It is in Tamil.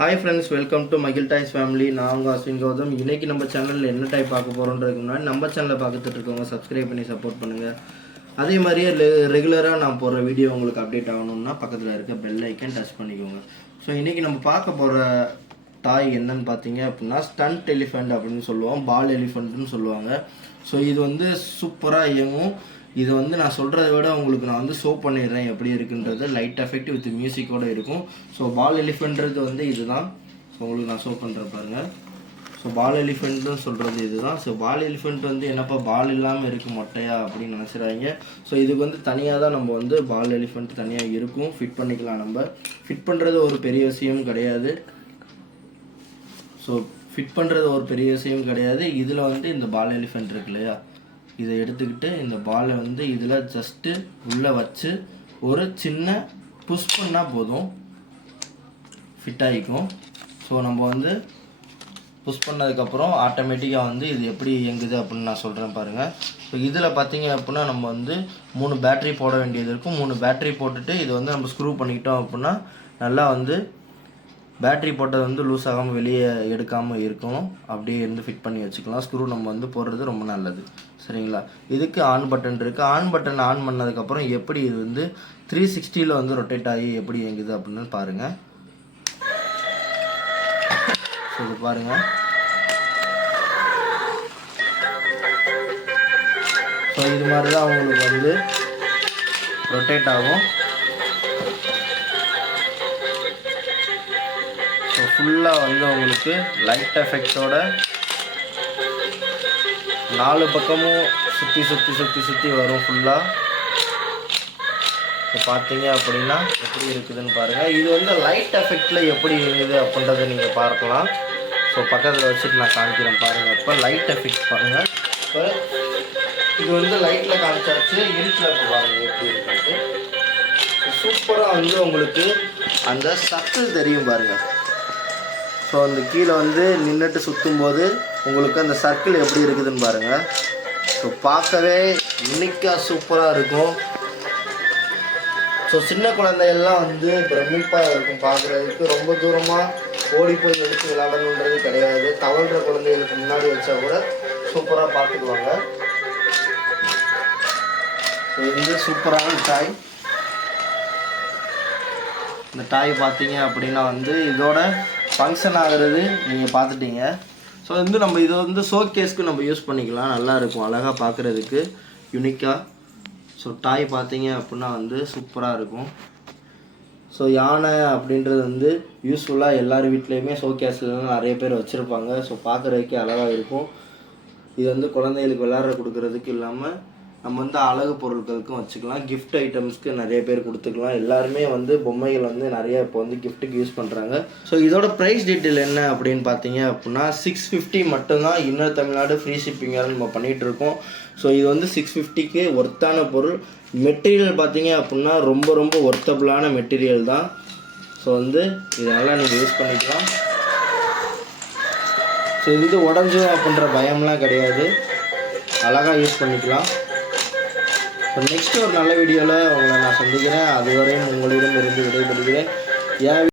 Hi friends, welcome to மகில் toys family. நான் உங்கள் அஸ்வின் கௌதம். இன்றைக்கி நம்ம சேனலில் என்ன டைப் பார்க்க போகிறோன்றதுக்கு முன்னாடி நம்ம சேனலை பார்த்துட்டு இருக்கவங்க சப்ஸ்கிரைப் பண்ணி சப்போர்ட் பண்ணுங்கள். அதே மாதிரியே ரெகுலராக நான் போடுற வீடியோ உங்களுக்கு அப்டேட் ஆகணும்னா பக்கத்தில் இருக்க பெல் ஐக்கன் டச் பண்ணிக்கோங்க. ஸோ இன்றைக்கி நம்ம பார்க்க போகிற டாய் என்னன்னு பார்த்தீங்க அப்படின்னா ஸ்டண்ட் எலிஃபெண்ட் அப்படின்னு சொல்லுவோம், பால் எலிஃபெண்ட்னு சொல்லுவாங்க. ஸோ இது வந்து சூப்பராக இயங்கும். இது வந்து நான் சொல்கிறத விட உங்களுக்கு நான் வந்து ஷோ பண்ணிடுறேன் எப்படி இருக்குன்றது. லைட் எஃபெக்ட் வித் மியூசிக்கோடு இருக்கும். ஸோ பால் எலிஃபெண்ட்றது வந்து இதுதான். ஸோ உங்களுக்கு நான் ஷோ பண்ணுறேன் பாருங்கள். ஸோ பால் எலிஃபெண்ட்னு சொல்கிறது இதுதான். ஸோ பால் எலிஃபெண்ட் வந்து என்னப்பா பால் இல்லாமல் இருக்குது மொட்டையா அப்படின்னு நினச்சிடாங்க. ஸோ இதுக்கு வந்து தனியாக தான் நம்ம வந்து பால் எலிஃபெண்ட் தனியாக இருக்கும், ஃபிட் பண்ணிக்கலாம். நம்ம ஃபிட் பண்ணுறது ஒரு பெரிய விஷயம் கிடையாது. ஸோ ஃபிட் பண்ணுறது ஒரு பெரிய விஷயம் கிடையாது. இதில் வந்து இந்த பால் எலிஃபெண்ட் இருக்கு இல்லையா, இதை எடுத்துக்கிட்டு இந்த பாலை வந்து இதில் ஜஸ்ட்டு உள்ளே வச்சு ஒரு சின்ன புஷ் பண்ணால் போதும், ஃபிட் ஆகிக்கும். ஸோ நம்ம வந்து புஷ் பண்ணதுக்கப்புறம் ஆட்டோமேட்டிக்காக வந்து இது எப்படி இயங்குது அப்படின்னு நான் சொல்கிறேன் பாருங்கள். ஸோ இதில் பார்த்தீங்க அப்படின்னா நம்ம வந்து 3 பேட்ரி போட வேண்டியது இருக்கும். 3 பேட்ரி போட்டுட்டு இது வந்து நம்ம ஸ்க்ரூ பண்ணிக்கிட்டோம் அப்படின்னா நல்லா வந்து பேட்ரி போட்டது வந்து லூஸ் ஆகாமல் வெளியே எடுக்காமல் இருக்கணும். அப்படியே இருந்து ஃபிட் பண்ணி வச்சுக்கலாம். ஸ்க்ரூ நம்ம வந்து போடுறது ரொம்ப நல்லது, சரிங்களா. இதுக்கு ஆன் பட்டன் இருக்குது. ஆன் பட்டன் ஆன் பண்ணதுக்கப்புறம் எப்படி இது வந்து 360 வந்து ரொட்டேட் ஆகி எப்படி இயங்குது அப்படின்னு பாருங்கள். ஸோ இது பாருங்கள். ஸோ இது மாதிரி தான் உங்களுக்கு வந்து ரொட்டேட் ஆகும். ஸோ ஃபுல்லாக வந்து உங்களுக்கு லைட் எஃபெக்டோட 4 பக்கமும் சுற்றி சுற்றி சுற்றி சுற்றி வரும் ஃபுல்லாக. இப்போ பார்த்தீங்க அப்படின்னா எப்படி இருக்குதுன்னு பாருங்கள். இது வந்து லைட் எஃபெக்டில் எப்படி இருக்குது அப்படின்றத நீங்கள் பார்க்கலாம். ஸோ பக்கத்தில் வச்சுட்டு நான் காமிக்கிறேன் பாருங்கள். இப்போ லைட் எஃபெக்ட் பாருங்கள். இப்போ இது வந்து லைட்டில் காமிச்சாச்சு, இருட்டில் இப்போ பாருங்கள் எப்படி இருக்குன்ட்டு. சூப்பராக வந்து உங்களுக்கு அந்த சர்க்கிள் தெரியும் பாருங்கள். ஸோ அந்த கீழே வந்து நின்றுட்டு சுற்றும்போது உங்களுக்கு அந்த சர்க்கிள் எப்படி இருக்குதுன்னு பாருங்கள். ஸோ பார்க்கவே யூனிக்காக சூப்பராக இருக்கும். ஸோ சின்ன குழந்தைகள்லாம் வந்து பிரமிப்பாக இருக்கும் பார்க்குறதுக்கு. ரொம்ப தூரமாக ஓடி போய் எடுத்து விளையாடணுன்றது கிடையாது. தவழ்கிற குழந்தைகளுக்கு முன்னாடி வச்சா கூட சூப்பராக பார்த்துக்குவாங்க. ஸோ இது சூப்பரான டாய். இந்த டாய் பார்த்தீங்க அப்படின்னா வந்து இதோட ஃபங்க்ஷன் ஆகிறது நீங்கள் பார்த்துட்டீங்க. ஸோ வந்து நம்ம இதை வந்து ஷோகேஸ்க்கு நம்ம யூஸ் பண்ணிக்கலாம். நல்லாயிருக்கும், அழகாக பார்க்குறதுக்கு யூனிக்காக. ஸோ டாய் பார்த்தீங்க அப்படின்னா வந்து சூப்பராக இருக்கும். ஸோ யானை அப்படின்றது வந்து யூஸ்ஃபுல்லாக எல்லார் வீட்லேயுமே ஷோகேஸ்லாம் நிறைய பேர் வச்சுருப்பாங்க. ஸோ பார்க்குறதுக்கே அழகாக இருக்கும். இது வந்து குழந்தைகளுக்கு விளையாட கொடுக்குறதுக்கு இல்லாமல் நம்ம வந்து அழகு பொருட்களுக்கும் வச்சுக்கலாம். கிஃப்ட் ஐட்டம்ஸ்க்கு நிறைய பேர் கொடுத்துக்கலாம். எல்லாருமே வந்து பொம்மைகள் வந்து நிறைய இப்போ வந்து கிஃப்ட்டுக்கு யூஸ் பண்ணுறாங்க. ஸோ இதோட ப்ரைஸ் டீட்டெயில் என்ன அப்படின்னு பார்த்தீங்க அப்படின்னா 650 மட்டும்தான். இன்னர் தமிழ்நாடு ஃப்ரீ ஷிப்பிங்காக நம்ம பண்ணிகிட்ருக்கோம். ஸோ இது வந்து 650க்கு ஒர்த்தான பொருள். மெட்டீரியல் பார்த்தீங்க அப்படின்னா ரொம்ப ரொம்ப ஒர்த்தபுளான மெட்டீரியல் தான். ஸோ வந்து இதெல்லாம் நீங்கள் யூஸ் பண்ணிக்கலாம். ஸோ இது உடஞ்சும் அப்படின்ற பயம்லாம் கிடையாது, அழகாக யூஸ் பண்ணிக்கலாம். ஸோ நெக்ஸ்ட்டு ஒரு நல்ல வீடியோவில் உங்களை நான் சந்திக்கிறேன். அதுவரையும் உங்களிடம் இருந்து விடைபெறுகிறேன். ஏன்